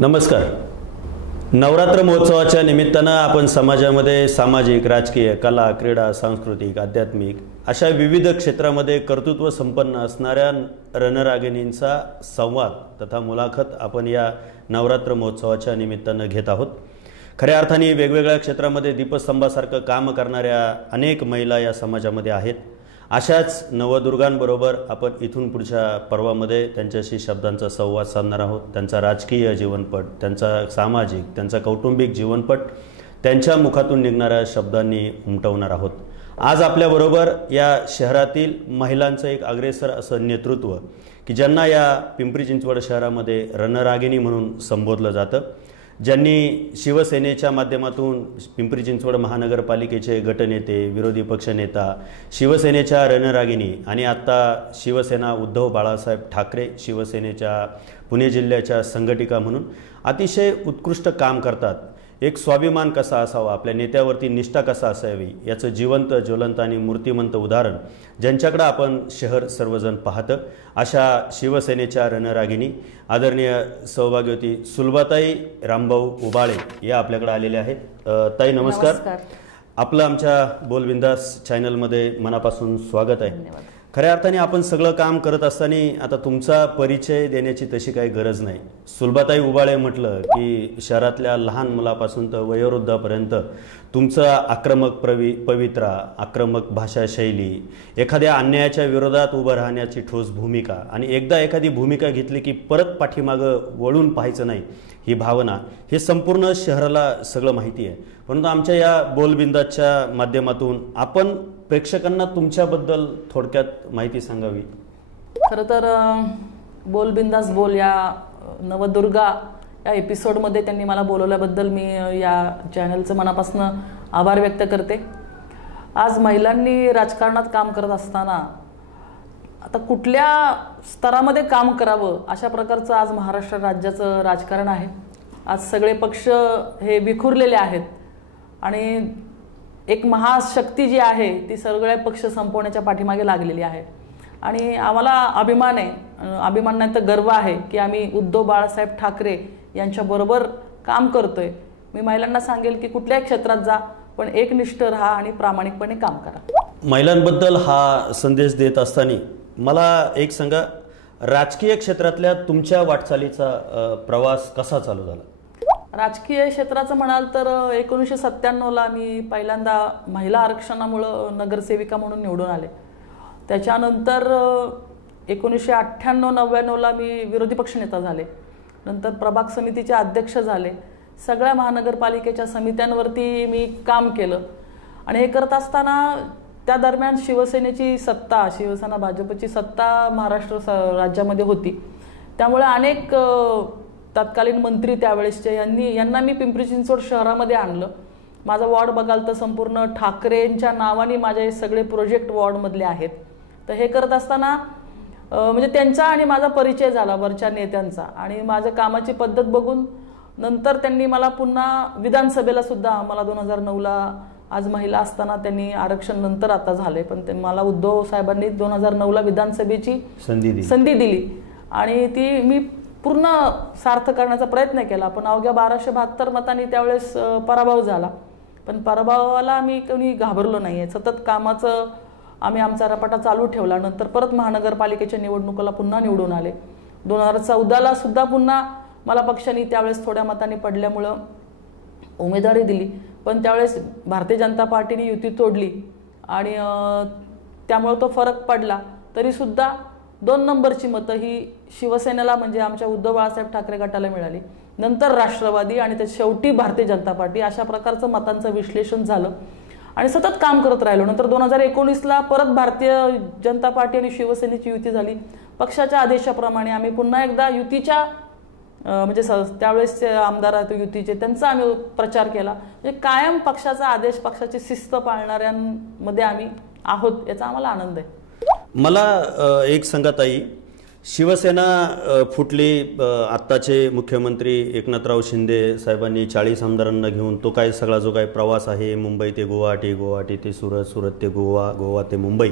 नमस्कार. नवरात्र महोत्सवाच्या निमित्तानं आपण समाजामध्ये सामाजिक, राजकीय, कला, क्रीडा, सांस्कृतिक, आध्यात्मिक अशा विविध क्षेत्रामध्ये कर्तृत्व संपन्न असणाऱ्या रणरागिणींचा संवाद तथा मुलाखत आपण या नवरात्र महोत्सवाच्या निमित्तानं घेत आहोत. खऱ्या अर्थाने वेगवेगळ्या क्षेत्रामध्ये दीपस्तंभासारखं काम करणाऱ्या अनेक महिला या समाजामध्ये आहेत. अशाच नवदुर्गांबरोबर आपण इथून पुढच्या पर्वामध्ये त्यांच्याशी शब्दांचा संवाद साधणार आहोत. त्यांचा राजकीय जीवनपट, त्यांचा सामाजिक, त्यांचा कौटुंबिक जीवनपट त्यांच्या मुखातून निघणाऱ्या शब्दांनी उमटवणार आहोत. आज आपल्याबरोबर या शहरातील महिलांचं एक अग्रेसर असं नेतृत्व की ज्यांना या पिंपरी चिंचवड शहरामध्ये रणरागिणी म्हणून संबोधलं जातं, ज्यांनी शिवसेनेच्या माध्यमातून पिंपरी चिंचवड महानगरपालिकेचे गटनेते, विरोधी पक्षनेता, शिवसेनेच्या रणरागिणी आणि आत्ता शिवसेना उद्धव बाळासाहेब ठाकरे शिवसेनेच्या पुणे जिल्ह्याच्या संघटिका म्हणून अतिशय उत्कृष्ट काम करतात. एक स्वाभिमान कसा असावा, आपल्या नेत्यावरती निष्ठा कसा असावी याचं जिवंत, ज्वलंत आणि मूर्तिमंत उदाहरण ज्यांच्याकडे आपण शहर सर्वजण पाहतं, अशा शिवसेनेच्या रणरागिणी आदरणीय सौभाग्यवती सुलभाताई रामभाऊ उबाळे या आपल्याकडे आलेले आहेत. ताई नमस्कार. आपलं आमच्या बोलबिंदास चॅनलमध्ये मनापासून स्वागत आहे. खऱ्या अर्थाने आपण सगळं काम करत असताना आता तुमचा परिचय देण्याची तशी काही गरज नाही. सुलभाताई उबाळे म्हटलं की शहरातल्या लहान मुलापासून तर वयोवृद्धापर्यंत तुमचं आक्रमक पवित्रा, आक्रमक भाषाशैली, एखाद्या अन्यायाच्या विरोधात उभं राहण्याची ठोस भूमिका आणि एकदा एखादी भूमिका घेतली की परत पाठीमागं वळून पाहायचं नाही ही भावना, हे संपूर्ण शहराला सगळं माहिती आहे. परंतु आमच्या या बोलबिंदाच्या माध्यमातून आपण प्रेक्षकांना तुमच्याबद्दल थोडक्यात माहिती सांगावी. खरं तर बोलबिंदास बोल या नवदुर्गा या एपिसोडमध्ये त्यांनी मला बोलवल्याबद्दल मी या चॅनलचं मनापासून आभार व्यक्त करते. आज महिलांनी राजकारणात काम करत असताना आता कुठल्या स्तरामध्ये काम करावं अशा प्रकारचं आज महाराष्ट्र राज्याचं राजकारण आहे. आज सगळे पक्ष हे विखुरलेले आहेत आणि एक महाशक्ती जी आहे ती सगळे पक्ष संपवण्याच्या पाठीमागे लागलेली आहे. आणि आम्हाला अभिमान आहे, अभिमान नाही तर गर्व आहे की आम्ही उद्धव बाळासाहेब ठाकरे यांच्याबरोबर काम करतोय. मी महिलांना सांगेल की कुठल्याही क्षेत्रात जा पण एकनिष्ठ राहा आणि प्रामाणिकपणे काम करा. महिलांबद्दल हा संदेश देत असताना मला एक सांगा, राजकीय क्षेत्रातल्या तुमच्या वाटचालीचा प्रवास कसा चालू झाला? राजकीय क्षेत्राचं म्हणाल तर 1997ला मी पहिल्यांदा महिला आरक्षणामुळं नगरसेविका म्हणून निवडून आले. त्याच्यानंतर 1998-99ला मी विरोधी पक्षनेता झाले. नंतर प्रभाग समितीचे अध्यक्ष झाले. सगळ्या महानगरपालिकेच्या समित्यांवरती मी काम केलं आणि हे करत असताना त्या दरम्यान शिवसेनेची सत्ता, शिवसेना भाजपची सत्ता महाराष्ट्र राज्यामध्ये होती. त्यामुळे अनेक तत्कालीन मंत्री त्यावेळेसचे यांना मी पिंपरी चिंचवड शहरामध्ये आणलं. माझा वॉर्ड बघाल तर संपूर्ण ठाकरेंच्या नावाने माझे सगळे प्रोजेक्ट वॉर्डमधले आहेत. तर हे करत असताना म्हणजे त्यांचा आणि माझा परिचय झाला वरच्या नेत्यांचा आणि माझ्या कामाची पद्धत बघून नंतर त्यांनी मला पुन्हा विधानसभेला सुद्धा मला 2009ला आज महिला असताना त्यांनी आरक्षण नंतर आता झाले पण ते मला उद्धव साहेबांनी 2009ला विधानसभेची संधी दिली आणि ती मी पूर्ण सार्थ करण्याचा प्रयत्न केला. पण अवघ्या 1272 मतांनी त्यावेळेस पराभव झाला. पण पराभवाला आम्ही कोणी घाबरलो नाही आहे. सतत कामाचं आम्ही आमचा रपाटा चालू ठेवला. नंतर परत महानगरपालिकेच्या निवडणुकीला पुन्हा निवडून आले. 2014ला सुद्धा पुन्हा मला पक्षाने त्यावेळेस थोड्या मतांनी पडल्यामुळं उमेदवारी दिली. पण त्यावेळेस भारतीय जनता पार्टीने युती तोडली आणि त्यामुळे तो फरक पडला. तरीसुद्धा 2 नंबरची मतं ही शिवसेनेला म्हणजे आमच्या उद्धव बाळासाहेब ठाकरे गटाला मिळाली. नंतर राष्ट्रवादी आणि त्या शेवटी भारतीय जनता पार्टी अशा प्रकारचं मतांचं विश्लेषण झालं आणि सतत काम करत राहिलो. नंतर 2019ला परत भारतीय जनता पार्टी आणि शिवसेनेची युती झाली. पक्षाच्या आदेशाप्रमाणे आम्ही पुन्हा एकदा युतीच्या म्हणजे त्यावेळेसचे आमदार आहेत युतीचे त्यांचा आम्ही प्रचार केला. म्हणजे कायम पक्षाचा आदेश, पक्षाची शिस्त पाळणाऱ्यांमध्ये आम्ही आहोत याचा आम्हाला आनंद आहे. मला एक सांगा ताई, शिवसेना फुटली. आत्ताचे मुख्यमंत्री एकनाथराव शिंदे साहेबांनी 40 आमदारांना घेऊन तो काय सगळा जो काही प्रवास आहे, मुंबई ते गुवाहाटी, गुवाहाटी ते सुरत, सुरत ते गोवा, गोवा ते मुंबई,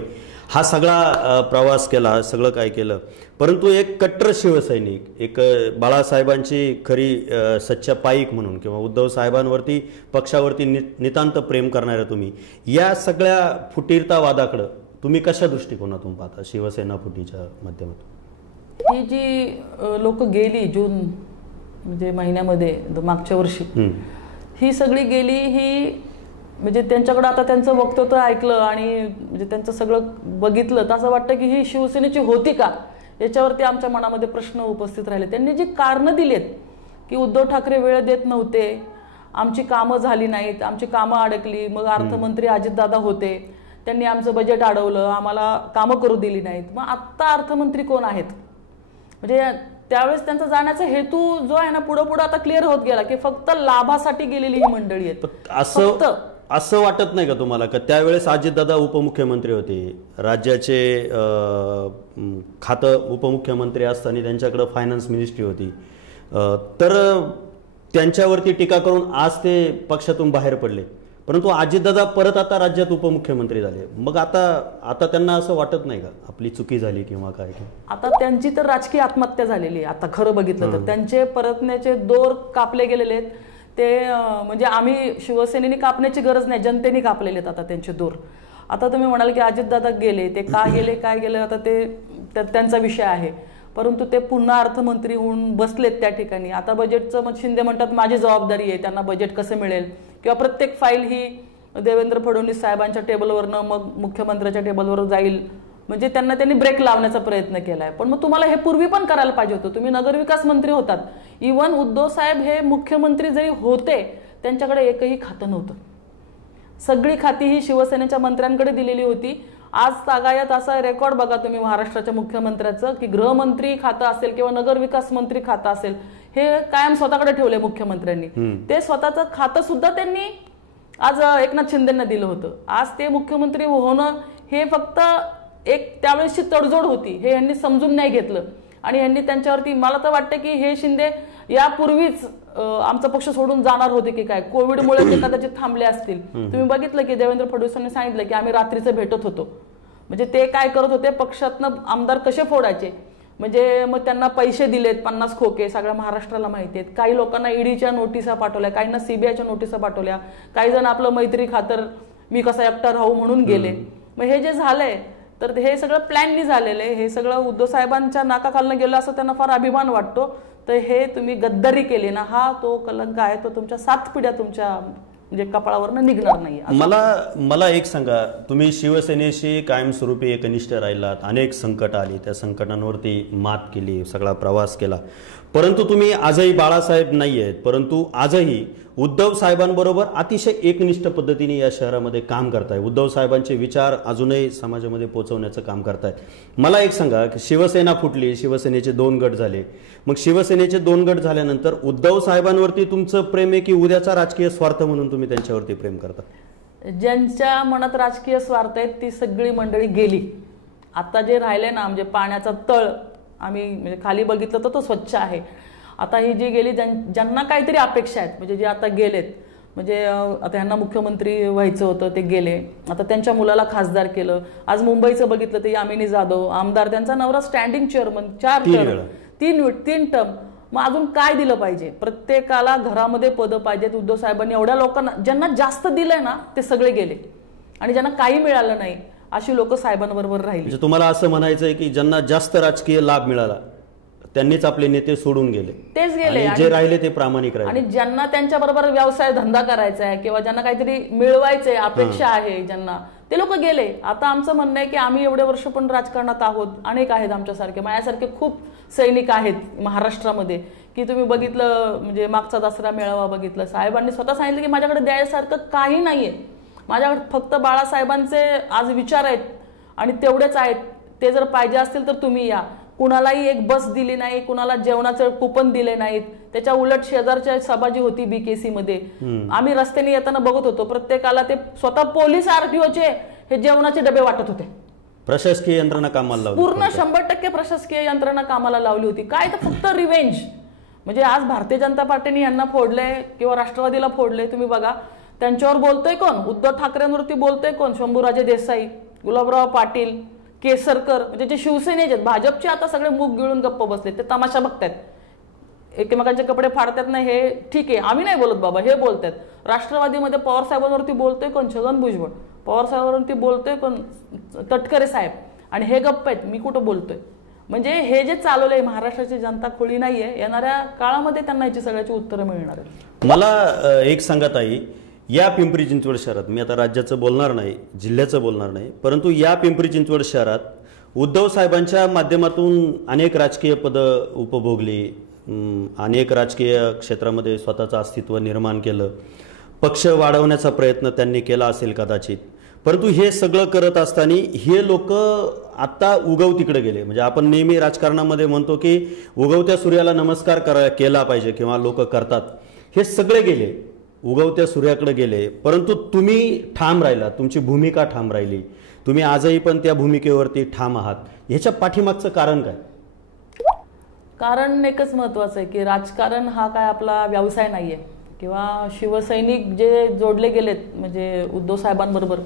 हा सगळा प्रवास केला, सगळं काय केलं. परंतु एक कट्टर शिवसैनिक, एक बाळासाहेबांची खरी सच्चा पाईक म्हणून किंवा उद्धव साहेबांवरती, पक्षावरती नितांत प्रेम करणाऱ्या तुम्ही, या सगळ्या फुटीरतावादाकडं तुम्ही कशा दृष्टिकोनातून पाहता शिवसेना फुटीच्या माध्यमातून? ही जी लोक गेली जून म्हणजे महिन्यामध्ये मागच्या वर्षी, ही सगळी गेली, ही म्हणजे त्यांच्याकडे आता त्यांचं वक्तव्य ऐकलं आणि म्हणजे त्यांचं सगळं बघितलं तर असं वाटतं की ही शिवसेनेची होती का, याच्यावरती आमच्या मनामध्ये प्रश्न उपस्थित राहिले. त्यांनी जी कारणं दिलीत की उद्धव ठाकरे वेळ देत नव्हते, आमची कामं झाली नाहीत, आमची कामं अडकली, मग अर्थमंत्री अजितदादा होते, त्यांनी आमचं बजेट अडवलं, आम्हाला कामं करू दिली नाहीत. मग आत्ता अर्थमंत्री कोण आहेत? म्हणजे त्यावेळेस त्यांचा जाण्याचा हेतू जो आहे ना, पुढे पुढे आता क्लिअर होत गेला की फक्त लाभासाठी गेलेली ही मंडळी आहेत. असं वाटत नाही का तुम्हाला का त्यावेळेस अजितदादा उपमुख्यमंत्री होते, राज्याचे खातं उपमुख्यमंत्री असताना त्यांच्याकडे फायनान्स मिनिस्ट्री होती, तर त्यांच्यावरती टीका करून आज ते पक्षातून बाहेर पडले, परंतु अजितदादा परत आता राज्यात उपमुख्यमंत्री झाले. मग आता त्यांना असं वाटत नाही का आपली चुकी झाली किंवा काय? आता त्यांची तर राजकीय आत्महत्या झालेली आहे. आता खरं बघितलं तर त्यांचे परतण्याचे दोर कापले गेलेले आहेत. ते म्हणजे आम्ही शिवसेनेने कापण्याची गरज नाही, जनतेने कापलेले आहेत आता त्यांचे दोर. आता तुम्ही म्हणाल की अजितदादा गेले, ते का गेले काय गेले आता ते त्यांचा विषय आहे, परंतु ते पुन्हा अर्थमंत्री होऊन बसलेत त्या ठिकाणी. आता बजेटचं मग शिंदे म्हणतात माझी जबाबदारी आहे, त्यांना बजेट कसं मिळेल किंवा प्रत्येक फाईल ही देवेंद्र फडणवीस साहेबांच्या टेबलवरनं मग मुख्यमंत्र्याच्या टेबलवर जाईल, म्हणजे त्यांनी ब्रेक लावण्याचा प्रयत्न केलाय. पण मग तुम्हाला हे पूर्वी पण करायला पाहिजे होतं. तुम्ही नगरविकास मंत्री होतात, इव्हन उद्धव साहेब हे मुख्यमंत्री जरी होते त्यांच्याकडे एकही खातं नव्हतं. सगळी खाती ही शिवसेनेच्या मंत्र्यांकडे दिलेली होती. आज तागायत असा रेकॉर्ड बघा तुम्ही महाराष्ट्राच्या मुख्यमंत्र्याचं की गृहमंत्री खातं असेल किंवा नगरविकास मंत्री खातं असेल, हे कायम स्वतःकडे ठेवले मुख्यमंत्र्यांनी. ते स्वतःचं खातं सुद्धा त्यांनी आज एकनाथ शिंदेंना दिलं होतं. आज ते मुख्यमंत्री होणं हे फक्त एक त्यावेळेसची तडजोड होती, हे यांनी समजून नाही घेतलं आणि यांनी त्यांच्यावरती, मला तर वाटतं की हे शिंदे यापूर्वीच आमचा पक्ष सोडून जाणार होते की काय, कोविडमुळे ते कदाचित थांबले असतील. तुम्ही बघितलं की देवेंद्र फडणवीसांनी सांगितलं की आम्ही रात्रीचं भेटत होतो. म्हणजे ते काय करत होते, पक्षातनं आमदार कसे फोडायचे, म्हणजे मग त्यांना पैसे दिलेत 50 खोके, सगळ्या महाराष्ट्राला माहिती आहेत. काही लोकांना ईडीच्या नोटिसा पाठवल्या, काहींना सीबीआयच्या नोटिसा पाठवल्या, काही जण आपलं मैत्री खातर मी कसा एकटा राहू म्हणून गेले. मग हे जे झालंय तर हे सगळं प्लॅननी झालेलं आहे. हे सगळं उद्धव साहेबांच्या नाकाखालनं गेलं असं त्यांना फार अभिमान वाटतो. तर हे तुम्ही गद्दारी केली ना, हा तो कलंक आहे, तो तुमच्या 7 पिढ्या तुमच्या म्हणजे कपाळावरनं निघणार नाही. मला एक सांगा, तुम्ही शिवसेनेशी कायमस्वरूपी एकनिष्ठ राहिलात, अनेक संकट आली, त्या संकटांवरती मात केली, सगळा प्रवास केला, परंतु तुम्ही आजही बाळासाहेब नाही आहेत, परंतु आजही उद्धव साहेबांबरोबर अतिशय एकनिष्ठ पद्धतीने या शहरामध्ये काम करताय, उद्धव साहेबांचे विचार अजूनही समाजामध्ये पोहोचवण्याचं काम करतायत. मला एक सांगा की शिवसेना फुटली, शिवसेनेचे 2 गट झाले, मग शिवसेनेचे 2 गट झाल्यानंतर उद्धव साहेबांवरती तुमचं प्रेम आहे की उद्याचा राजकीय स्वार्थ म्हणून तुम्ही त्यांच्यावरती प्रेम करता? ज्यांच्या मनात राजकीय स्वार्थ आहेत ती सगळी मंडळी गेली. आता जे राहिले ना, म्हणजे पाण्याचा तळ आम्ही म्हणजे खाली बघितलं तर तो स्वच्छ आहे. आता ही जी गेली, ज्यांना काहीतरी अपेक्षा आहेत, म्हणजे जे आता गेलेत, म्हणजे आता ह्यांना मुख्यमंत्री व्हायचं होतं ते गेले, आता त्यांच्या मुलाला खासदार केलं. आज मुंबईचं बघितलं तर यामिनी जाधव आमदार, त्यांचा नवरा स्टँडिंग चेअरमन 4 टर्म, 3 टर्म. मग अजून काय दिलं पाहिजे? प्रत्येकाला घरामध्ये पदं पाहिजेत. उद्धव साहेबांनी एवढ्या लोकांना, ज्यांना जास्त दिलंय ना ते सगळे गेले आणि ज्यांना काही मिळालं नाही अशी लोक साहेबांबरोबर राहिली. म्हणजे तुम्हाला असं म्हणायचंय की ज्यांना जास्त राजकीय लाभ मिळाला त्यांनीच आपले नेते सोडून गेले, तेच गेले, जे राहिले ते प्रामाणिक राहिले. आणि ज्यांना त्यांच्याबरोबर व्यवसाय धंदा करायचा आहे किंवा ज्यांना काहीतरी मिळवायचंय, अपेक्षा आहे ज्यांना, ते लोक गेले. आता आमचं म्हणणं आहे की आम्ही एवढे वर्ष पण राजकारणात आहोत, अनेक आहेत आमच्यासारखे, माझ्यासारखे खूप सैनिक आहेत महाराष्ट्रामध्ये, की तुम्ही बघितलं म्हणजे मागचा दसरा मेळावा बघितलं, साहेबांनी स्वतः सांगितलं की माझ्याकडे द्यायसारखं काही नाहीये, माझ्याकडे फक्त बाळासाहेबांचे आज विचार आहेत आणि तेवढेच आहेत, ते जर पाहिजे असतील तर तुम्ही या. कुणालाही एक बस दिली नाही, कुणाला जेवणाचे कुपन दिले नाहीत. त्याच्या उलट शेजारच्या सभा जी होती BKC मध्ये, आम्ही रस्त्याने येताना बघत होतो, प्रत्येकाला ते स्वतः पोलीस RTOचे हे जेवणाचे डबे वाटत होते. प्रशासकीय यंत्रणा कामाला लावली, पूर्ण 100% प्रशासकीय यंत्रणा कामाला लावली होती. काय तर फक्त रिव्हेंज. म्हणजे आज भारतीय जनता पार्टीने यांना फोडले किंवा राष्ट्रवादीला फोडले, तुम्ही बघा त्यांच्यावर बोलतोय कोण? उद्धव ठाकरेंवरती बोलतोय कोण? शंभूराजे देसाई, गुलाबराव पाटील, केसरकर, म्हणजे जे शिवसेनेचे आहेत. भाजपचे आता सगळे मुख गिळून गप्प बसले, ते तमाशा बघतायत, एकमेकांचे कपडे फाडतात. नाही हे ठीक आहे, आम्ही नाही बोलत बाबा, हे बोलतात. राष्ट्रवादीमध्ये पवार साहेबांवरती बोलतोय कोण? छगन भुजबळ. पवार साहेबांवरती बोलतोय कोण? तटकरे साहेब. आणि हे गप्प आहेत, मी कुठं बोलतोय. म्हणजे हे जे चालवलंय, महाराष्ट्राची जनता खुली नाहीये. येणाऱ्या काळामध्ये त्यांना याची सगळ्याची उत्तरं मिळणार आहेत. मला एक सांगा ताई, या पिंपरी चिंचवड शहरात, मी आता राज्याचं बोलणार नाही, जिल्ह्याचं बोलणार नाही, परंतु या पिंपरी चिंचवड शहरात उद्धव साहेबांच्या माध्यमातून अनेक राजकीय पदं उपभोगली, अनेक राजकीय क्षेत्रामध्ये स्वतःचं अस्तित्व निर्माण केलं, पक्ष वाढवण्याचा प्रयत्न त्यांनी केला असेल कदाचित. परंतु हे सगळं करत असताना हे लोक आता उगवतीकडे गेले. म्हणजे आपण नेहमी राजकारणामध्ये म्हणतो की उगवत्या सूर्याला नमस्कार केला पाहिजे किंवा लोक करतात. हे सगळे गेले, उगवत्या सूर्याकडे गेले, परंतु तुम्ही ठाम राहिला, तुमची भूमिका ठाम राहिली, तुम्ही आजही पण त्या भूमिकेवरती ठाम आहात. ह्याच्या पाठीमागचं कारण काय? कारण एकच महत्वाचं आहे की राजकारण हा काय आपला व्यवसाय नाहीये, किंवा शिवसैनिक जे जोडले गेलेत म्हणजे उद्धव साहेबांबरोबर,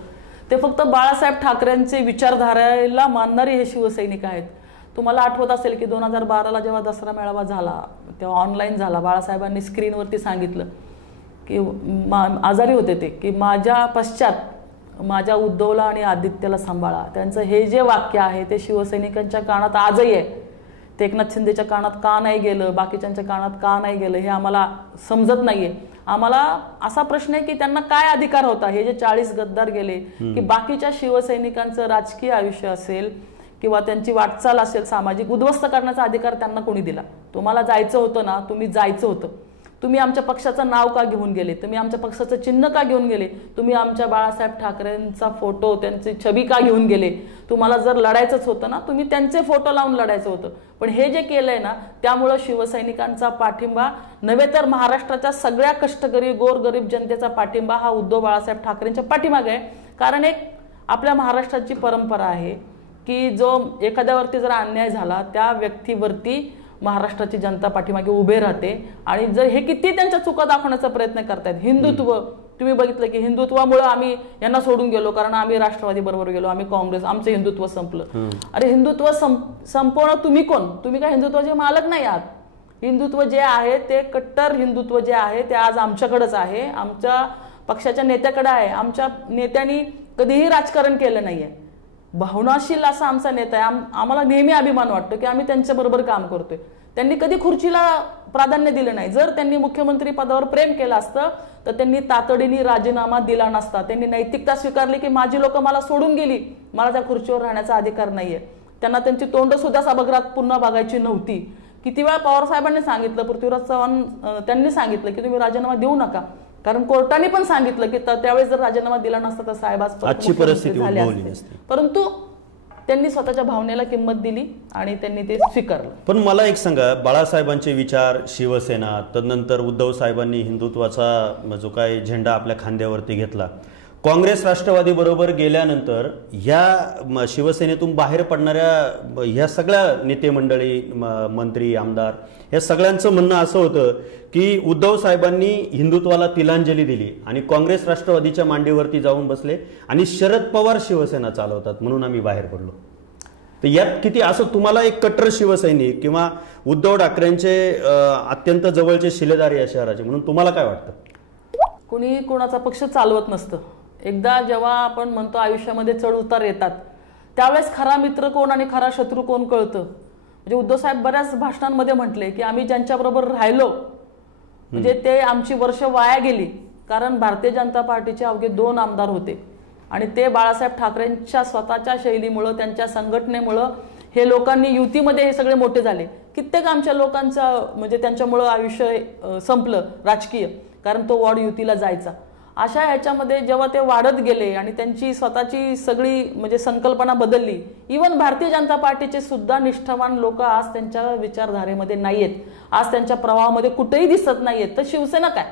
ते फक्त बाळासाहेब ठाकरेंचे विचारधारेला मानणारे हे शिवसैनिक आहेत. तुम्हाला आठवत असेल की 2012ला जेव्हा दसरा मेळावा झाला तेव्हा ऑनलाईन झाला, बाळासाहेबांनी स्क्रीनवरती सांगितलं की आजारी होते ते, की माझ्या पश्चात माझ्या उद्धवला आणि आदित्यला सांभाळा. त्यांचं हे जे वाक्य आहे ते शिवसैनिकांच्या कानात आजही आहे. ते एकनाथ शिंदेच्या कानात का नाही गेलं, बाकीच्यांच्या कानात का नाही गेलं हे आम्हाला समजत नाहीये. आम्हाला असा प्रश्न आहे की त्यांना काय अधिकार होता, हे जे 40 गद्दार गेले, की बाकीच्या शिवसैनिकांचं राजकीय आयुष्य असेल किंवा त्यांची वाटचाल असेल सामाजिक उद्ध्वस्त करण्याचा अधिकार त्यांना कोणी दिला? तुम्हाला जायचं होतं ना, तुम्ही जायचं होतं. तुम्ही आमच्या पक्षाचं नाव का घेऊन गेले? तुम्ही आमच्या पक्षाचं चिन्ह का घेऊन गेले? तुम्ही आमच्या बाळासाहेब ठाकरेंचा फोटो, त्यांची छबी का घेऊन गेले? तुम्हाला जर लढायचंच होतं ना, तुम्ही त्यांचे फोटो लावून लढायचं होतं. पण हे जे केलंय ना, त्यामुळं शिवसैनिकांचा पाठिंबा नव्हे तर महाराष्ट्राच्या सगळ्या कष्टकरी गोरगरीब जनतेचा पाठिंबा हा उद्धव बाळासाहेब ठाकरेंच्या पाठीमागे आहे. कारण एक आपल्या महाराष्ट्राची परंपरा आहे की जो एखाद्यावरती जर अन्याय झाला त्या व्यक्तीवरती महाराष्ट्राची जनता पाठीमागे उभे राहते. आणि जर हे किती त्यांच्या चुका दाखवण्याचा प्रयत्न करतायत, हिंदुत्व तुम्ही बघितलं की हिंदुत्वामुळे आम्ही यांना सोडून गेलो, कारण आम्ही राष्ट्रवादी बरोबर गेलो, आम्ही काँग्रेस, आमचं हिंदुत्व संपलं. अरे हिंदुत्व संपवणं तुम्ही कोण? तुम्ही काय हिंदुत्वाचे मालक नाही आहात. हिंदुत्व जे आहे ते कट्टर हिंदुत्व जे आहे ते आज आमच्याकडेच आहे, आमच्या पक्षाच्या नेत्याकडे आहे. आमच्या नेत्यांनी कधीही राजकारण केलं नाहीये. भावनाशील असा आमचा नेता आहे. आम्हाला नेहमी अभिमान वाटतो की आम्ही त्यांच्याबरोबर काम करतोय. त्यांनी कधी खुर्चीला प्राधान्य दिलं नाही. जर त्यांनी मुख्यमंत्री पदावर प्रेम केलं असतं तर त्यांनी तातडीने राजीनामा दिला नसता. त्यांनी नैतिकता स्वीकारली की माझी लोक मला सोडून गेली, मला त्या खुर्चीवर राहण्याचा अधिकार नाहीये. त्यांना त्यांची तोंड सुद्धा सभागृहात पुन्हा बघायची नव्हती. किती वेळा पवार साहेबांनी सांगितलं, पृथ्वीराज चव्हाण त्यांनी सांगितलं की तुम्ही राजीनामा देऊ नका, कारण कोर्टाने पण सांगितलं की त्यावेळेस जर राजीनामा दिला नसता तर साहेब आजची परिस्थिती उद्भवली नसती. परंतु त्यांनी स्वतःच्या भावनेला किंमत दिली आणि त्यांनी ते स्वीकारलं. पण मला एक सांगा, बाळासाहेबांचे विचार, शिवसेना, तदनंतर उद्धव साहेबांनी हिंदुत्वाचा जो काय झेंडा आपल्या खांद्यावरती घेतला, काँग्रेस राष्ट्रवादी बरोबर गेल्यानंतर ह्या शिवसेनेतून बाहेर पडणाऱ्या ह्या सगळ्या नेते मंडळी, मंत्री, आमदार, या सगळ्यांचं म्हणणं असं होतं की उद्धव साहेबांनी हिंदुत्वाला तिलांजली दिली आणि काँग्रेस राष्ट्रवादीच्या मांडीवरती जाऊन बसले आणि शरद पवार शिवसेना चालवतात म्हणून आम्ही बाहेर पडलो. तर यात किती असं तुम्हाला एक कट्टर शिवसैनिक किंवा उद्धव ठाकरेंचे अत्यंत जवळचे शिलेदार या शहराचे म्हणून तुम्हाला काय वाटतं? कुणी कोणाचा पक्ष चालवत नसतं. एकदा जेव्हा आपण म्हणतो आयुष्यामध्ये चढ उतार येतात त्यावेळेस खरा मित्र कोण आणि खरा शत्रू कोण कळतं. म्हणजे उद्धव साहेब बऱ्याच भाषणांमध्ये म्हटले की आम्ही ज्यांच्याबरोबर राहिलो म्हणजे ते आमची वर्ष वाया गेली, कारण भारतीय जनता पार्टीचे अवघे 2 आमदार होते आणि ते बाळासाहेब ठाकरेंच्या स्वतःच्या शैलीमुळं, त्यांच्या संघटनेमुळं हे लोकांनी युतीमध्ये हे सगळे मोठे झाले. कित्येक आमच्या लोकांचं म्हणजे त्यांच्यामुळं आयुष्य संपलं राजकीय, कारण तो वॉर्ड युतीला जायचा. अशा ह्याच्यामध्ये जेव्हा ते वाढत गेले आणि त्यांची स्वतःची सगळी म्हणजे संकल्पना बदलली, इवन भारतीय जनता पार्टीचे सुद्धा निष्ठावान लोक आज त्यांच्या विचारधारेमध्ये नाहीयेत, आज त्यांच्या प्रवाहामध्ये कुठेही दिसत नाहीयेत, तर शिवसेना काय?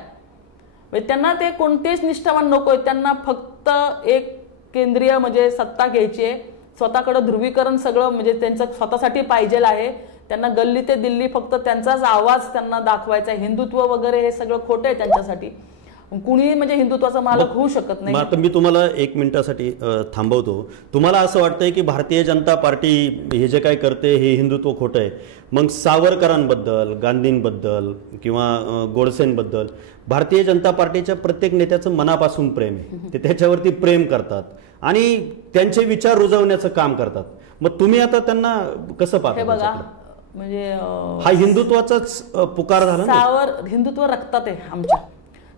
म्हणजे त्यांना ते कोणतेच निष्ठावान नको आहेत. त्यांना फक्त एक केंद्रीय म्हणजे सत्ता घ्यायची आहे, स्वतःकडे ध्रुवीकरण सगळं म्हणजे त्यांचं स्वतःसाठी पाहिजेल आहे. त्यांना गल्ली ते दिल्ली फक्त त्यांचाच आवाज त्यांना दाखवायचा आहे. हिंदुत्व वगैरे हे सगळं खोटं आहे त्यांच्यासाठी. कुणी म्हणजे हिंदुत्वाचा मालक होऊ शकत नाही. आता मी तुम्हाला 1 मिनिटासाठी थांबवतो. तुम्हाला असं वाटतंय की भारतीय जनता पार्टी हे जे काय करते हे हिंदुत्व खोटं आहे, मग सावरकरांबद्दल, गांधींबद्दल किंवा गोडसेंबद्दल भारतीय जनता पार्टीच्या प्रत्येक नेत्याचं मनापासून प्रेम आहे. ते त्याच्यावरती प्रेम करतात आणि त्यांचे विचार रुजवण्याचं काम करतात. मग तुम्ही आता त्यांना कसं पाहता? बघा म्हणजे हा हिंदुत्वाचाच पुकार झाला. हिंदुत्व रक्तात आहे आमच्या.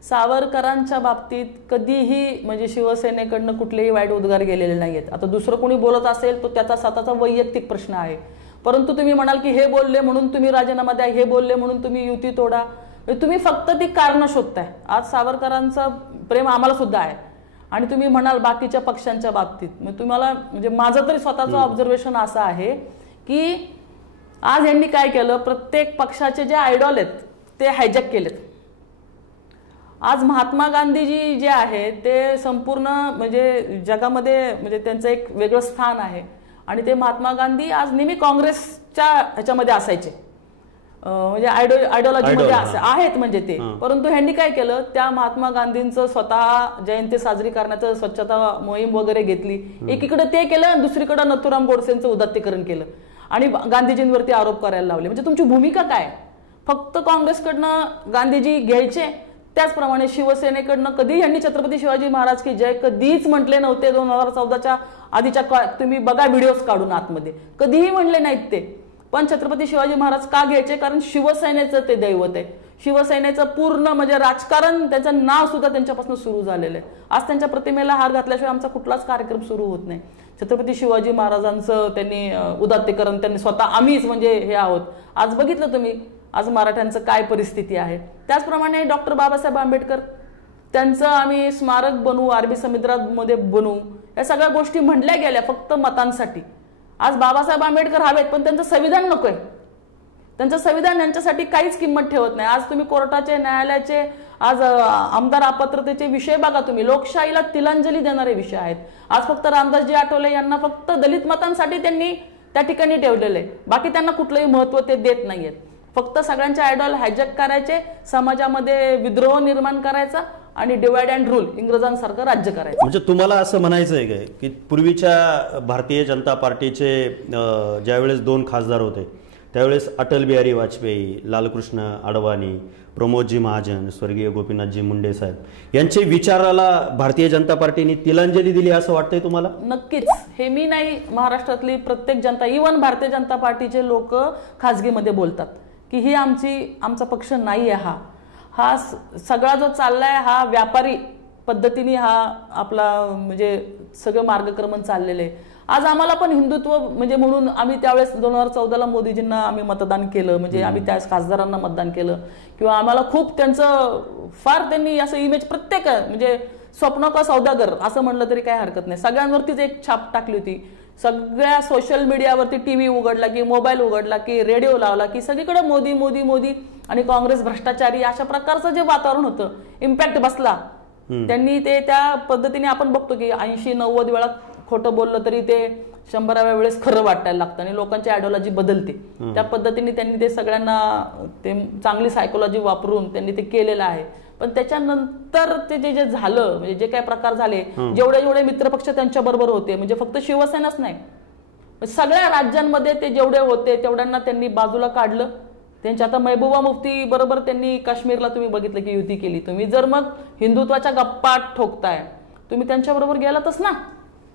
सावरकरांच्या बाबतीत कधीही म्हणजे शिवसेनेकडनं कुठलेही वाईट उद्गार गेलेले नाहीयेत. आता दुसरं कोणी बोलत असेल तो त्याचा स्वतःचा वैयक्तिक प्रश्न आहे. परंतु तुम्ही म्हणाल की हे बोलले म्हणून तुम्ही राजीनामा द्या, हे बोलले म्हणून तुम्ही युती तोडा, तुम्ही फक्त ती कारणं शोधताय. आज सावरकरांचं प्रेम आम्हाला सुद्धा आहे आणि तुम्ही म्हणाल बाकीच्या पक्षांच्या बाबतीत, मग तुम्हाला म्हणजे माझं तरी स्वतःचं ऑब्झर्वेशन असं आहे की आज यांनी काय केलं, प्रत्येक पक्षाचे जे आयडॉल आहेत ते हायजॅक केलेत. आज महात्मा गांधीजी जे आहे ते संपूर्ण म्हणजे जगामध्ये म्हणजे त्यांचं एक वेगळं स्थान आहे आणि ते महात्मा गांधी आज नेहमी काँग्रेसच्या ह्याच्यामध्ये असायचे, म्हणजे आयडिओलॉजीमध्ये आहेत म्हणजे ते. परंतु ह्यांनी काय केलं, त्या महात्मा गांधींचं स्वतः जयंती साजरी करण्याचं स्वच्छता मोहीम वगैरे घेतली. एकीकडे ते केलं आणि दुसरीकडे नथुराम गोडसेंचं उदात्तीकरण केलं आणि गांधीजींवरती आरोप करायला लावले. म्हणजे तुमची भूमिका काय? फक्त काँग्रेसकडनं गांधीजी घ्यायचे, त्याचप्रमाणे शिवसेनेकडनं कधी यांनी छत्रपती शिवाजी महाराज की जय कधीच म्हटले नव्हते. 2014च्या आधीच्या तुम्ही बघा व्हिडिओज काढून आतमध्ये कधीही म्हणले नाहीत ते. पण छत्रपती शिवाजी महाराज का घ्यायचे? कारण शिवसेनेचं ते दैवत आहे. शिवसेनेचं पूर्ण म्हणजे राजकारण, त्याचं नाव सुद्धा त्यांच्यापासून सुरू झालेलं आहे. आज त्यांच्या प्रतिमेला हार घातल्याशिवाय आमचा कुठलाच कार्यक्रम सुरू होत नाही. छत्रपती शिवाजी महाराजांचं त्यांनी उदात्तीकरण त्यांनी स्वतः आम्हीच म्हणजे हे आहोत. आज बघितलं तुम्ही आज मराठ्यांचं काय परिस्थिती आहे. त्याचप्रमाणे डॉक्टर बाबासाहेब आंबेडकर त्यांचं आम्ही स्मारक बनवू, अरबी समुद्रामध्ये बनवू, या सगळ्या गोष्टी म्हटल्या गेल्या फक्त मतांसाठी. आज बाबासाहेब आंबेडकर हवेत पण त्यांचं संविधान नकोय. त्यांचं संविधान यांच्यासाठी काहीच किंमत ठेवत नाही. आज तुम्ही कोर्टाचे, न्यायालयाचे, आज आमदार अपात्रतेचे विषय बघा तुम्ही, लोकशाहीला तिलांजली देणारे विषय आहेत. आज फक्त रामदासजी आठवले यांना फक्त दलित मतांसाठी त्यांनी त्या ठिकाणी ठेवलेलं आहे. बाकी त्यांना कुठलंही महत्व ते देत नाहीयेत. फक्त सगळ्यांचे आयडॉल हायजॅक करायचे, समाजामध्ये विद्रोह निर्माण करायचा आणि डिवाइड अँड रूल इंग्रजांसारखं राज्य करायचं. म्हणजे तुम्हाला असं म्हणायचं आहे काय की पूर्वीच्या भारतीय जनता पार्टीचे ज्यावेळेस 2 खासदार होते त्यावेळेस अटल बिहारी वाजपेयी, लालकृष्ण अडवाणी, प्रमोदजी महाजन, स्वर्गीय गोपीनाथजी मुंडे साहेब यांचे विचाराला भारतीय जनता पार्टीने तिलांजली दिली असं वाटतंय तुम्हाला? नक्कीच. हे मी नाही, महाराष्ट्रातली प्रत्येक जनता, इव्हन भारतीय जनता पार्टीचे लोक खासगीमध्ये बोलतात की ही आमचा पक्ष नाही आहे. हा सगळा जो चाललाय हा व्यापारी पद्धतीने हा आपला म्हणजे सगळं मार्गक्रमण चाललेलं आहे. आज आम्हाला पण हिंदुत्व म्हणजे म्हणून आम्ही त्यावेळेस 2014ला मोदीजींना आम्ही मतदान केलं, म्हणजे आम्ही त्या खासदारांना मतदान केलं किंवा आम्हाला खूप त्यांचं फार त्यांनी असं इमेज प्रत्येक म्हणजे स्वप्न का सौदागर असं म्हणलं तरी काही हरकत नाही. सगळ्यांवरतीच एक छाप टाकली होती. सगळ्या सोशल मीडियावरती टीव्ही उघडला की मोबाईल उघडला की रेडिओ लावला की सगळीकडे मोदी मोदी मोदी आणि काँग्रेस भ्रष्टाचारी अशा प्रकारचं जे वातावरण होतं, इम्पॅक्ट बसला. त्यांनी ते त्या पद्धतीने आपण बघतो की 80-90 वेळा खोटं बोललं तरी ते 100व्या वेळेस खरं वाटायला लागतं आणि लोकांची आयडिओलॉजी बदलते. त्या पद्धतीने त्यांनी ते सगळ्यांना ते चांगली सायकोलॉजी वापरून त्यांनी ते केलेलं आहे. पण त्याच्यानंतर ते जे झालं म्हणजे जे काय प्रकार झाले, जेवढे मित्रपक्ष त्यांच्या बरोबर होते, म्हणजे फक्त शिवसेनाच नाही सगळ्या राज्यांमध्ये ते जेवढे होते तेवढ्यांना त्यांनी बाजूला काढलं. त्यांच्या आता महबूबा मुफ्ती बरोबर त्यांनी काश्मीरला तुम्ही बघितलं की युती केली. तुम्ही जर मग हिंदुत्वाच्या गप्पा ठोकताय तुम्ही त्यांच्या बरोबर गेलातच ना,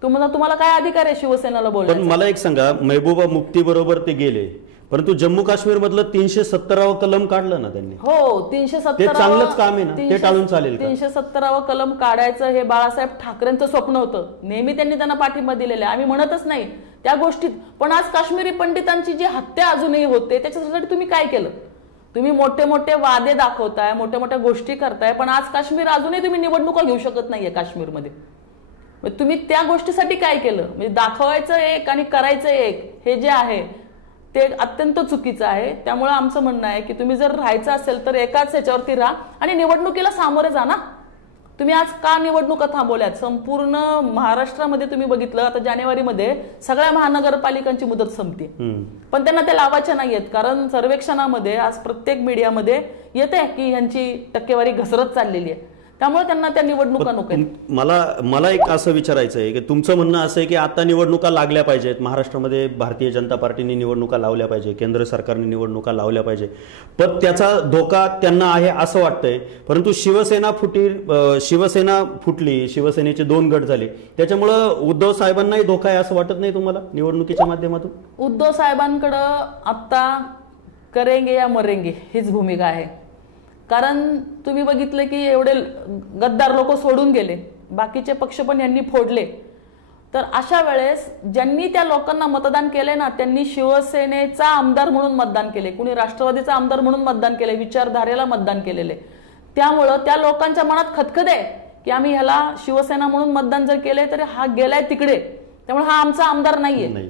तुम्हाला काय अधिकार आहे शिवसेनेला बोलायला? पण मला एक सांगा, महबूबा मुफ्ती बरोबर ते गेले, परंतु जम्मू काश्मीर मधलं 370व कलम काढलं ना त्यांनी. हो, 370 चांगलंच काम आहे ना, ते टाळून चालेल का? 370व कलम काढायचं हे बाळासाहेब ठाकरेंचं स्वप्न होतं. नेहमी त्यांनी त्यांना पाठिंबा दिलेला आहे, आम्ही म्हणतच नाही त्या गोष्टीत. पण आज काश्मीरी पंडितांची जी हत्या अजूनही होते त्याच्यासाठी तुम्ही काय केलं? तुम्ही मोठे मोठे वादे दाखवताय, मोठ्या मोठ्या गोष्टी करताय, पण आज काश्मीर अजूनही तुम्ही निवडणुका घेऊ शकत नाहीये काश्मीरमध्ये. तुम्ही त्या गोष्टीसाठी काय केलं? म्हणजे दाखवायचं एक आणि करायचं एक, हे जे आहे ते अत्यंत चुकीचं आहे. त्यामुळे आमचं म्हणणं आहे की तुम्ही जर राहायचं असेल तर एकाच ह्याच्यावरती राहा आणि निवडणुकीला सामोरे जा ना. तुम्ही आज का निवडणुका थांबवल्यात? संपूर्ण महाराष्ट्रामध्ये तुम्ही बघितलं, आता जानेवारीमध्ये सगळ्या महानगरपालिकांची मुदत संपते, पण त्यांना ते लावायच्या नाहीयेत. कारण सर्वेक्षणामध्ये आज प्रत्येक मीडियामध्ये येते की ह्यांची टक्केवारी घसरत चाललेली आहे. त्यामुळे त्यांना त्या निवडणुका नको आहेत. मला एक असं विचारायचं आहे की तुमचं म्हणणं असं आहे की आता निवडणुका लागल्या पाहिजेत, महाराष्ट्रामध्ये भारतीय जनता पार्टीने निवडणुका लावल्या पाहिजे, केंद्र सरकारने निवडणुका लावल्या पाहिजे, पण त्याचा धोका त्यांना आहे असं वाटतंय. परंतु शिवसेना फुटली, शिवसेनेचे 2 गट झाले, त्याच्यामुळं उद्धव साहेबांनाही धोका आहे असं वाटत नाही तुम्हाला निवडणुकीच्या माध्यमातून? उद्धव साहेबांकडं आता करेंगे या मरेंगे हीच भूमिका आहे. कारण तुम्ही बघितलं की एवढे गद्दार लोक सोडून गेले, बाकीचे पक्ष पण यांनी फोडले. तर अशा वेळेस ज्यांनी त्या लोकांना मतदान केले ना, त्यांनी शिवसेनेचा आमदार म्हणून मतदान केले, कुणी राष्ट्रवादीचा आमदार म्हणून मतदान केले, विचारधारेला मतदान केलेले. त्यामुळं त्या लोकांच्या मनात खदखद आहे की आम्ही ह्याला शिवसेना म्हणून मतदान जर केले तर हा गेलाय तिकडे, त्यामुळे हा आमचा आमदार नाहीये.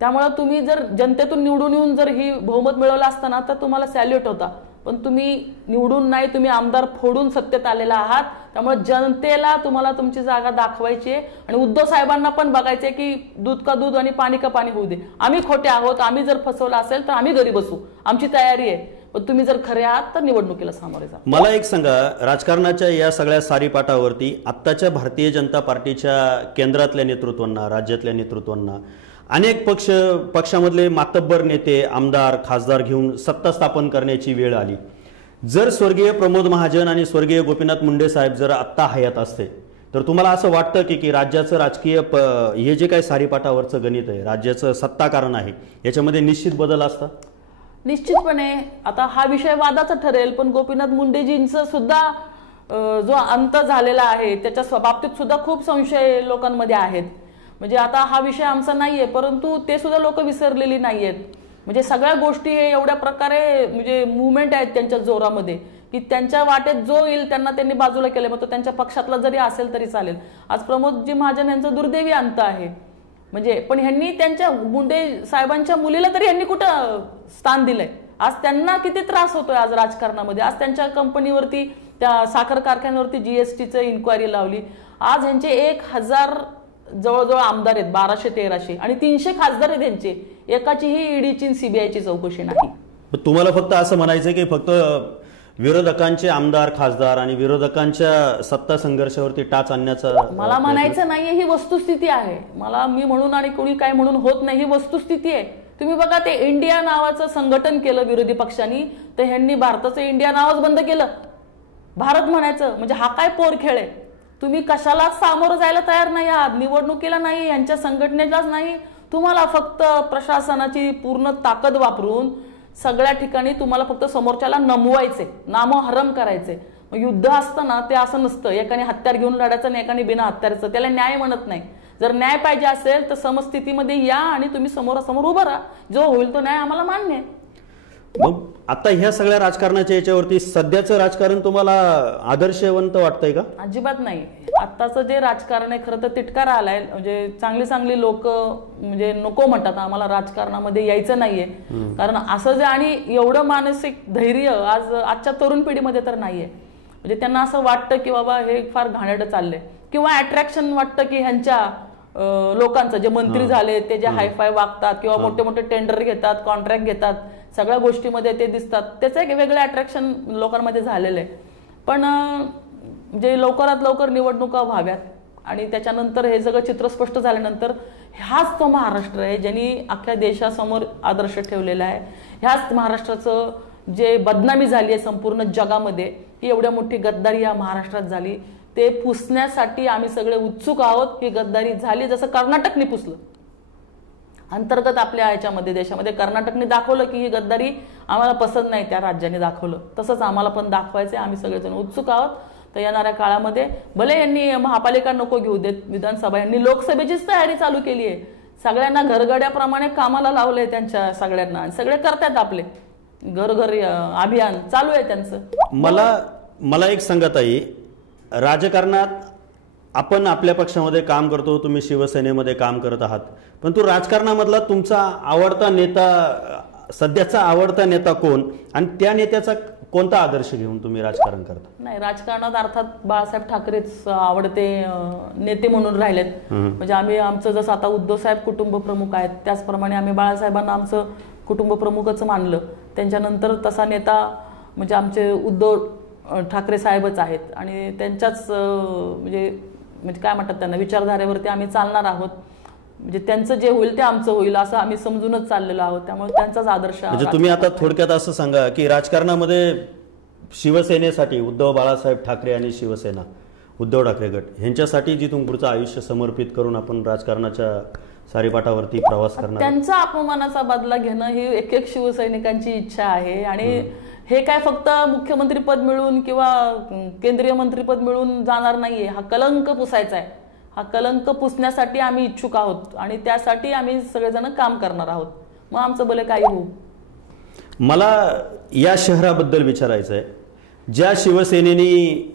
त्यामुळे तुम्ही जर जनतेतून निवडून येऊन जर ही बहुमत मिळवलं असताना तर तुम्हाला सॅल्यूट होता. पण तुम्ही निवडून नाही, तुम्ही आमदार फोडून सत्तेत आलेला आहात. त्यामुळे जनतेला तुम्हाला तुमची जागा दाखवायची आहे आणि उद्धव साहेबांना पण बघायचंय की दूध का दूध आणि पाणी का पाणी होऊ दे. आम्ही खोटे आहोत, आम्ही जर फसवलं असेल तर आम्ही घरी बसू, आमची तयारी आहे. पण तुम्ही जर खरे आहात तर निवडणुकीला सामोरे जा. मला एक सांगा, राजकारणाच्या या सगळ्या सारीपाटावरती आत्ताच्या भारतीय जनता पार्टीच्या केंद्रातल्या नेतृत्वांना, राज्यातल्या नेतृत्वांना अनेक पक्षामधले मातब्बर नेते, आमदार, खासदार घेऊन सत्ता स्थापन करण्याची वेळ आली. जर स्वर्गीय प्रमोद महाजन आणि स्वर्गीय गोपीनाथ मुंडे साहेब जर आत्ता हयात असते तर तुम्हाला असं वाटतं की राज्याचं राजकीय हे जे काही सारीपाटावरचं गणित आहे, राज्याचं सत्ताकारण आहे, याच्यामध्ये निश्चित बदल असता? निश्चितपणे. आता हा विषय वादाचा ठरेल, पण गोपीनाथ मुंडेजींचं सुद्धा जो अंत झालेला आहे त्याच्या बाबतीत सुद्धा खूप संशय लोकांमध्ये आहेत. म्हणजे आता हा विषय आमचा नाहीये, परंतु ते सुद्धा लोक विसरलेली नाहीयेत. म्हणजे सगळ्या गोष्टी हे एवढ्या प्रकारे म्हणजे मुवमेंट आहेत त्यांच्या जोरामध्ये की त्यांच्या वाटेत जो येईल त्यांनी बाजूला केले, मग तो त्यांच्या पक्षातला जरी असेल तरी चालेल. आज प्रमोदजी महाजन यांचं दुर्दैवी अंत आहे. म्हणजे पण ह्यांनी त्यांच्या मुंडे साहेबांच्या मुलीला तरी ह्यांनी कुठं स्थान दिलंय? आज त्यांना किती त्रास होतोय आज राजकारणामध्ये. आज त्यांच्या कंपनीवरती, त्या साखर कारखान्यावरती जीएसटीचं इन्क्वायरी लावली. आज ह्यांचे 1000 जवळजवळ आमदार आहेत, 1200-1300, आणि 300 खासदार आहेत त्यांचे. एकाचीही ईडीची सीबीआयची चौकशी नाही. तुम्हाला फक्त असं म्हणायचं की फक्त विरोधकांचे आमदार, खासदार आणि विरोधकांच्या सत्ता संघर्षावरती टाच आणण्याचं मला म्हणायचं नाहीये, ही वस्तुस्थिती आहे. मी म्हणून आणि कोणी काय म्हणून होत नाही, ही वस्तुस्थिती आहे. तुम्ही बघा, ते इंडिया नावाचं संघटन केलं विरोधी पक्षांनी, तर ह्यांनी भारताचं इंडिया नावच बंद केलं. भारत म्हणायचं म्हणजे हा काय पोर खेळ आहे? तुम्ही कशाला सामोरं जायला तयार नाही आहात, निवडणुकीला नाही, यांच्या संघटनेलाच नाही. तुम्हाला फक्त प्रशासनाची पूर्ण ताकद वापरून सगळ्या ठिकाणी तुम्हाला फक्त समोरच्याला नमवायचे, नामोहरम करायचे. युद्ध असताना ते असं नसतं, एकाने हत्यार घेऊन लढायचं आणि एकाने बिना हत्याराचं. त्याला न्याय म्हणत नाही. जर न्याय पाहिजे असेल तर समस्थितीमध्ये या आणि तुम्ही समोरासमोर उभं राहा. जो होईल तो न्याय आम्हाला मान्य आहे. मग आता ह्या सगळ्या राजकारणाच्या याच्यावरती सध्याचं राजकारण तुम्हाला आदर्शवंत वाटतंय का? अजिबात नाही. आत्ताचं जे राजकारण आहे खरं तर तिटकारा आलाय. म्हणजे चांगली लोक म्हणजे नको म्हणतात, आम्हाला राजकारणामध्ये यायचं नाहीये. कारण असं जे आणि एवढं मानसिक धैर्य आजच्या तरुण पिढीमध्ये तर नाहीये. म्हणजे त्यांना असं वाटतं की बाबा हे फार घाणेरडं चाललंय, किंवा अट्रॅक्शन वाटतं की ह्यांच्या लोकांचं जे मंत्री झाले ते जे हायफाय वागतात किंवा मोठे मोठे टेंडर घेतात, कॉन्ट्रॅक्ट घेतात, सगळ्या गोष्टीमध्ये ते दिसतात, त्याचं एक वेगळं अट्रॅक्शन लोकांमध्ये झालेलं आहे. पण जे लवकरात लवकर निवडणुका व्हाव्यात आणि त्याच्यानंतर हे सगळं चित्र स्पष्ट झाल्यानंतर हाच तो महाराष्ट्र आहे ज्यांनी अख्ख्या देशासमोर आदर्श ठेवलेला आहे. ह्याच महाराष्ट्राचं जे बदनामी झाली आहे संपूर्ण जगामध्ये, ही एवढ्या मोठी गद्दारी या महाराष्ट्रात झाली, ते पुसण्यासाठी आम्ही सगळे उत्सुक आहोत. ही गद्दारी झाली जसं कर्नाटकने पुसलं अंतर्गत आपल्या याच्यामध्ये, देशामध्ये कर्नाटकने दाखवलं की ही गद्दारी आम्हाला पसंत नाही, त्या राज्याने दाखवलं, तसंच आम्हाला पण दाखवायचं. आम्ही सगळेजण उत्सुक आहोत. तर येणाऱ्या काळामध्ये भले यांनी महापालिका नको घेऊ देत, विधानसभा, यांनी लोकसभेचीच तयारी चालू केली आहे. सगळ्यांना घरगड्याप्रमाणे कामाला लावलंय त्यांच्या सगळ्यांना, सगळे करतात आपले घर अभियान चालू आहे त्यांचं. मला एक सांगत आहे, राजकारणात आपण आपल्या पक्षामध्ये काम करतो, तुम्ही शिवसेनेमध्ये काम करत आहात, पण तो राजकारणामधला तुमचा आवडता नेता, सध्याचा आवडता नेता कोण आणि त्या नेत्याचा कोणता आदर्श घेऊन तुम्ही राजकारण करता? नाही, राजकारणात अर्थात बाळासाहेब ठाकरेच आवडते नेते म्हणून राहिलेत. म्हणजे आम्ही आमचं जसं आता उद्धव साहेब कुटुंब प्रमुख आहेत त्याचप्रमाणे आम्ही बाळासाहेबांना आमचं कुटुंब प्रमुखच मानलं. त्यांच्यानंतर तसा नेता म्हणजे आमचे उद्धव ठाकरे साहेबच आहेत आणि त्यांच्याच म्हणजे काय म्हणतात त्यांना विचारधारेवरती आम्ही चालणार आहोत. म्हणजे त्यांचं जे होईल ते आमचं होईल असं आम्ही समजूनच चाललेलो आहोत. त्यामुळे त्यांचाच आदर्श. म्हणजे तुम्ही आता थोडक्यात असं सांगा की राजकारणामध्ये शिवसेनेसाठी उद्धव बाळासाहेब ठाकरे आणि शिवसेना उद्धव ठाकरे गट ह्यांच्यासाठी जी तुम्ही पुढचं आयुष्य समर्पित करून आपण राजकारणाच्या सारीपाटावरती प्रवास करणार, त्यांचा अपमानाचा बदला घेणं ही एक एक शिवसैनिकांची इच्छा आहे. आणि हे काय फक्त मुख्यमंत्रीपद मिळून किंवा केंद्रीय मंत्रीपद मिळून जाणार नाहीये. हा कलंक पुसायचा आहे. हा कलंक पुसण्यासाठी आम्ही इच्छुक आहोत आणि त्यासाठी आम्ही सगळेजण काम करणार आहोत. मग आमचं भले काही होऊ. मला या शहराबद्दल विचारायचं आहे. ज्या शिवसेनेने,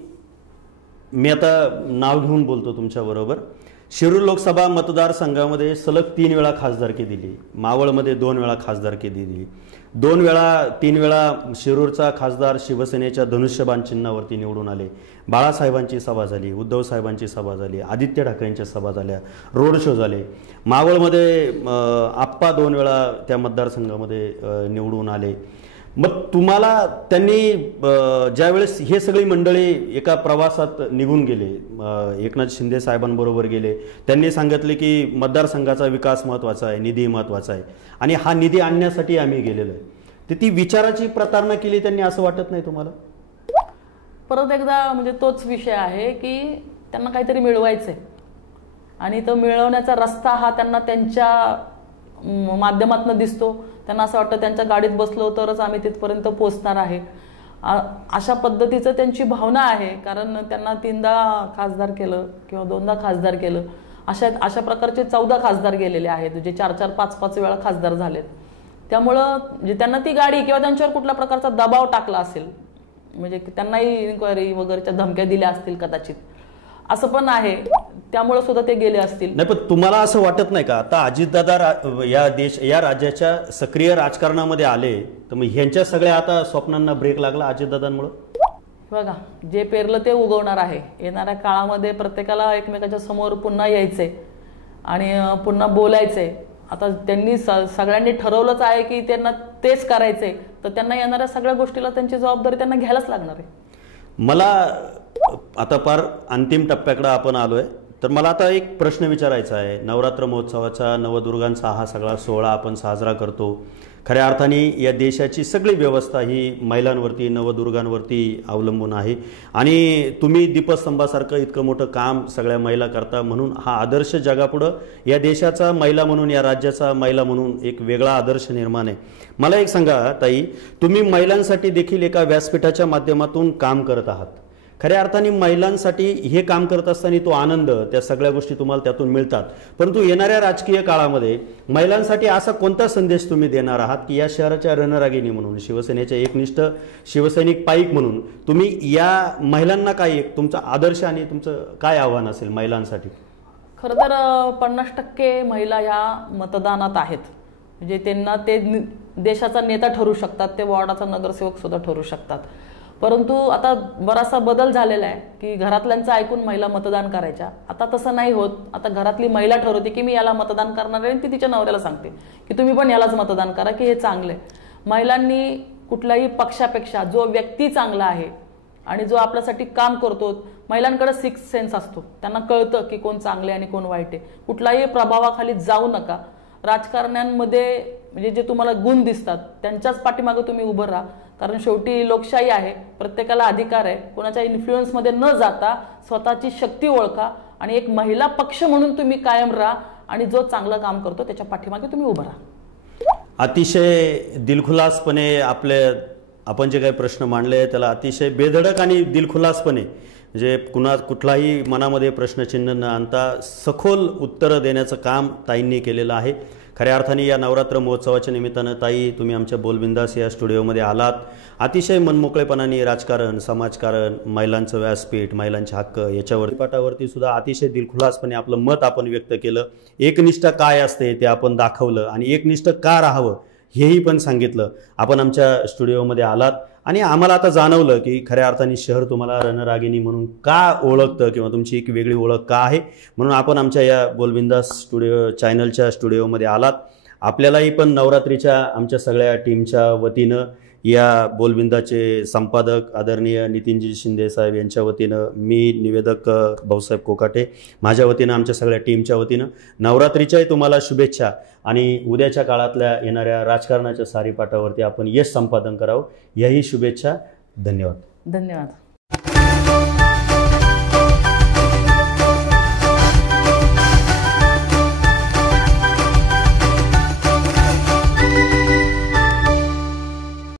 मी आता नाव घेऊन बोलतो तुमच्याबरोबर, शिरूर लोकसभा मतदारसंघामध्ये सलग 3 वेळा खासदारकी दिली, मावळमध्ये 2 वेळा खासदारकी दिली, 3 वेळा शिरूरचा खासदार शिवसेनेच्या धनुष्यबाण चिन्हावरती निवडून आले. बाळासाहेबांची सभा झाली, उद्धव साहेबांची सभा झाली, आदित्य ठाकरेंच्या सभा झाल्या, रोड शो झाले. मावळमध्ये आप्पा 2 वेळा त्या मतदारसंघामध्ये निवडून आले. मग तुम्हाला त्यांनी ज्यावेळेस हे सगळी मंडळी एका प्रवासात निघून गेले, एकनाथ शिंदे साहेबांबरोबर गेले, त्यांनी सांगितले की मतदारसंघाचा विकास महत्त्वाचा आहे, निधी महत्त्वाचा आहे आणि हा निधी आणण्यासाठी आम्ही गेलेलो आहे. तर ती विचाराची प्रतारणा केली त्यांनी, असं वाटत नाही तुम्हाला? परत एकदा म्हणजे तोच विषय आहे की त्यांना काहीतरी मिळवायचंय आणि तो मिळवण्याचा रस्ता हा त्यांना त्यांच्या माध्यमातून दिसतो. त्यांना असं वाटतं त्यांच्या गाडीत बसलो तरच आम्ही तिथपर्यंत पोहोचणार आहे, अशा पद्धतीचं त्यांची भावना आहे. कारण त्यांना 3दा खासदार केलं किंवा 2दा खासदार केलं, अशा प्रकारचे 14 खासदार गेलेले आहेत, जे 4-4, 5-5 वेळा खासदार झालेत. त्यामुळं म्हणजे त्यांना ती गाडी किंवा त्यांच्यावर कुठल्या प्रकारचा दबाव टाकला असेल, म्हणजे त्यांनाही इन्क्वायरी वगैरेच्या धमक्या दिल्या असतील कदाचित, असं पण आहे. त्यामुळे सुद्धा ते गेले असतील. नाही, पण तुम्हाला असं वाटत नाही का आता अजितदादा या राज्याच्या सक्रिय राजकारणामध्ये आले तर मग ह्यांच्या सगळ्या आता स्वप्नांना ब्रेक लागला अजितदादांमुळे? बघा, जे पेरलं ते उगवणार आहे. येणाऱ्या काळामध्ये प्रत्येकाला एकमेकाच्या समोर पुन्हा यायचंय आणि पुन्हा बोलायचंय. आता त्यांनी सगळ्यांनी ठरवलंच आहे की त्यांना तेच करायचंय, तर त्यांना येणाऱ्या सगळ्या गोष्टीला त्यांची जबाबदारी त्यांना घ्यायलाच लागणार आहे. मला आता फार अंतिम टप्प्याकडे आपण आलोय, तर मला आता एक प्रश्न विचारायचा आहे. नवरात्र महोत्सवाचा, नवदुर्गांचा हा सगळा सोहळा आपण साजरा करतो. खऱ्या अर्थाने या देशाची सगळी व्यवस्था ही महिलांवरती, नवदुर्गांवरती अवलंबून आहे आणि तुम्ही दीपस्तंभासारखं इतकं मोठं काम सगळ्या महिला करता, म्हणून हा आदर्श जगापुढं या देशाचा महिला म्हणून, या राज्याचा महिला म्हणून एक वेगळा आदर्श निर्माण आहे. मला एक सांगा ताई, तुम्ही महिलांसाठी देखील एका व्यासपीठाच्या माध्यमातून काम करत आहात. खऱ्या अर्थाने महिलांसाठी हे काम करत असताना तो आनंद, त्या सगळ्या गोष्टी तुम्हाला त्यातून मिळतात. परंतु येणाऱ्या राजकीय काळामध्ये महिलांसाठी असा कोणता संदेश तुम्ही देणार आहात की या शहराच्या रणरागिणी म्हणून, शिवसेनेच्या एकनिष्ठ शिवसैनिक पाईक म्हणून तुम्ही या महिलांना काय एक तुमचा आदर्श आणि तुमचं काय आव्हान असेल महिलांसाठी? खरं तर 50% महिला या मतदानात आहेत. म्हणजे त्यांना ते देशाचा नेता ठरू शकतात, ते वॉर्डाचा नगरसेवक सुद्धा ठरू शकतात. परंतु आता बराचसा बदल झालेला आहे की घरातल्यांचं ऐकून महिला मतदान करायच्या. आता तसं नाही होत. आता घरातली महिला ठरवते की मी याला मतदान करणार आहे आणि ती तिच्या नवऱ्याला सांगते की तुम्ही पण यालाच मतदान करा की हे चांगलं आहे. महिलांनी कुठल्याही पक्षापेक्षा जो व्यक्ती चांगला आहे आणि जो आपल्यासाठी काम करतो, महिलांकडे 6th सेन्स असतो. त्यांना कळतं की कोण चांगले आणि कोण वाईट आहे. कुठल्याही प्रभावाखाली जाऊ नका. राजकारण्यांमध्ये म्हणजे जे तुम्हाला गुण दिसतात त्यांच्याच पाठीमागे तुम्ही उभं राहा. कारण शेवटी लोकशाही आहे, प्रत्येकाला अधिकार आहे. कोणाच्या इन्फ्लुएन्समध्ये न जाता स्वतःची शक्ती ओळखा आणि एक महिला पक्ष म्हणून तुम्ही कायम राहा आणि जो चांगलं काम करतो त्याच्या पाठीमागे तुम्ही उभं राहा. अतिशय दिलखुलासपणे आपण जे काही प्रश्न मांडले त्याला अतिशय बेधडक आणि दिलखुलासपणे, म्हणजे कुठलाही मनामध्ये प्रश्नचिन्ह न आणता सखोल उत्तरं देण्याचं काम ताईंनी केलेलं आहे. खऱ्या अर्थाने या नवरात्र महोत्सवाच्या निमित्तानं ताई, तुम्ही आमच्या बोलबिंदास या स्टुडिओमध्ये आलात. अतिशय मनमोकळेपणाने राजकारण, समाजकारण, महिलांचं व्यासपीठ, महिलांचे हक्क याच्यावरती पाठावरती सुद्धा अतिशय दिलखुलासपणे आपलं मत आपण व्यक्त केलं. एकनिष्ठ काय असते ते आपण दाखवलं आणि एकनिष्ठ का राहावं हेही पण सांगितलं. आपण आमच्या स्टुडिओमध्ये आलात आणि आम्हाला आता जाणवलं की खऱ्या अर्थाने शहर तुम्हाला रणरागिणी म्हणून का ओळखतं किंवा तुमची एक वेगळी ओळख का आहे. म्हणून आपण आमच्या या बोलबिंदास स्टुडिओ चॅनलच्या स्टुडिओमध्ये आलात. आपल्यालाही पण नवरात्रीच्या आमच्या सगळ्या टीमच्या वतीनं, या बोलबिंदाचे संपादक आदरणीय नितीनजी शिंदे साहेब यांच्या वतीनं, मी निवेदक भाऊसाहेब कोकाटे, माझ्या वतीनं, आमच्या सगळ्या टीमच्या वतीनं नवरात्रीच्याही तुम्हाला शुभेच्छा. आणि उद्याच्या काळातल्या येणाऱ्या राजकारणाच्या सारीपाटावरती आपण यश संपादन करावं, याही शुभेच्छा. धन्यवाद. धन्यवाद.